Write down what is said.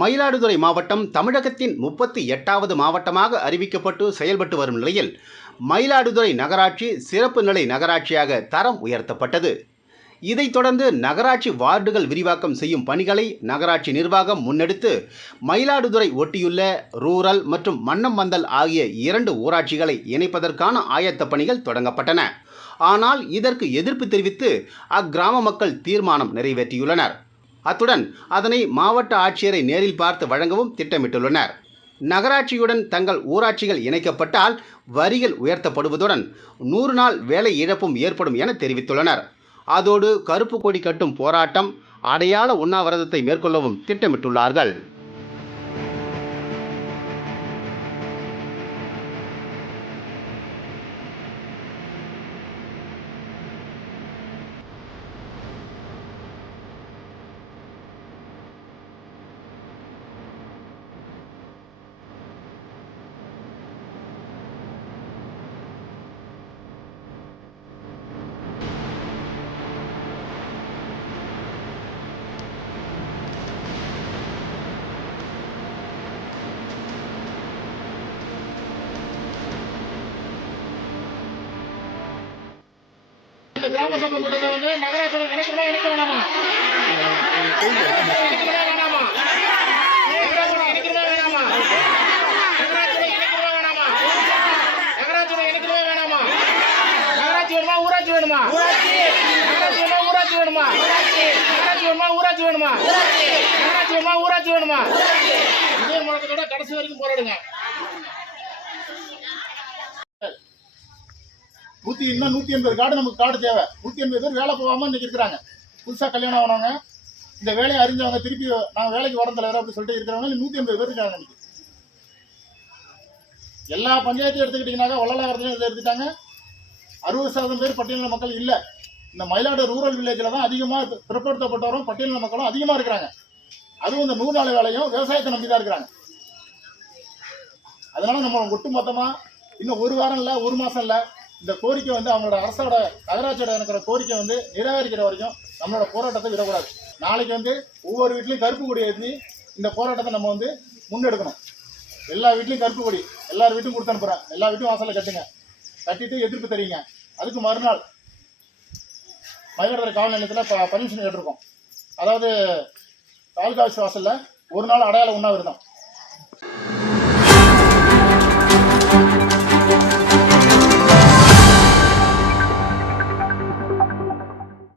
மயிலாடுதுறை மாவட்டம் தமிழகத்தின் 38வது மாவட்டமாக அறிவிக்கப்பட்டு செயல்பட்டு வரும் நிலையில் மயிலாடுதுறை நகராட்சி சிறப்பு நிலை நகராட்சியாக தரம் உயர்த்தப்பட்டது. இதைத் தொடர்ந்து நகராட்சி வார்டுகள் விரிவாக்கம் செய்யும் பணிகளை நகராட்சி நிர்வாகம் முன்னெடுத்து மயிலாடுதுறை ஒட்டியுள்ள ரூரல் மற்றும் மன்னமந்தல் ஆகிய 2 ஊராட்சிகளை இணைப்பதற்கான ஆயத்த பணிகள் தொடங்கப்பட்டன. ஆனால் இதற்கு எதிர்ப்பு தெரிவித்து அக்கிராம மக்கள் தீர்மானம் நிறைவேற்றியுள்ளனர். அத்துடன் அதனை மாவட்ட ஆட்சியரை நேரில் பார்த்து வழங்கவும் திட்டமிட்டுள்ளனர். நகராட்சியுடன் தங்கள் ஊராட்சிகள் இணைக்கப்பட்டால் வரிகள் உயர்த்தப்படுவதுடன் 100 நாள் வேலை இழப்பும் ஏற்படும் என தெரிவித்துள்ளனர். அதோடு கருப்பு கொடி கட்டும் போராட்டம், அடையாள உண்ணாவிரதத்தை மேற்கொள்ளவும் திட்டமிட்டுள்ளார்கள். கிராம சபை கூட்டத்தை வந்து நகராட்சியோட இணைக்கிறதா இணைக்க வேணாமா? இணைக்கிறதா வேணாமா? நகராட்சியோட இணைக்கிறதா வேணாமா? நகராட்சியோட இணைக்கிறதா வேணாமா? நகராட்சி வேணுமா ஊராட்சி வேணுமா? நகராட்சி வேணுமா ஊராட்சி வேணுமா? நகராட்சி வேணுமா ஊராட்சி வேணுமா? நகராட்சி வேணுமா ஊராட்சி வேணுமா? இதே முழக்கத்தோட கடைசி வரைக்கும் போராடுங்க. இன்னும் 180 கார்டு நமக்கு கார்டு தேவை. 180 பேர் வேலை போகாமல் இன்னைக்கு இருக்கிறாங்க. புதுசாக கல்யாணம் ஆனவங்க, இந்த வேலையை அறிஞ்சவங்க, திருப்பி நாங்கள் வேலைக்கு வரோம் தலைவர் அப்படி சொல்லிட்டு இருக்கிறவங்க 180 பேர் இருக்காங்க. இன்னைக்கு எல்லா பஞ்சாயத்தையும் எடுத்துக்கிட்டீங்கன்னாக்கா வள்ளலாகரத்தையும் எடுத்துட்டாங்க. 60% பேர் பட்டியலின மக்கள் இல்லை. இந்த மயிலாடுதுறை ரூரல் வில்லேஜில் தான் அதிகமாக பிற்படுத்தப்பட்டவரும் பட்டியலின மக்களும் அதிகமாக இருக்கிறாங்க. அதுவும் இந்த 100 நாள் வேலையும் விவசாயத்தை நம்பி தான் இருக்கிறாங்க. அதனால நம்ம ஒட்டு மொத்தமாக இன்னும் 1 வாரம் இல்லை, 1 மாதம் இல்லை, இந்த கோரிக்கை வந்து அவங்களோட அரசோட நகராட்சியோட இருக்கிற கோரிக்கை வந்து நிராகரிக்கிற வரைக்கும் நம்மளோட போராட்டத்தை விடக்கூடாது. நாளைக்கு வந்து ஒவ்வொரு வீட்லையும் கருப்பு கொடி ஏற்றி இந்த போராட்டத்தை நம்ம வந்து முன்னெடுக்கணும். எல்லா வீட்லையும் கருப்பு கொடி எல்லார் வீட்டும் கொடுத்து அனுப்புகிறேன். எல்லா வீட்டும் வாசலில் கட்டுங்க. கட்டிட்டு எதிர்ப்பு தெரியுங்க. அதுக்கு மறுநாள் மயிலாடுதுறை காவல் நிலையத்தில் பர்மிஷன் கேட்டிருக்கோம். அதாவது தாலுகா ஆஃபீஸ் வாசலில் 1 நாள் அடையாள உண்ணாவிரதம்.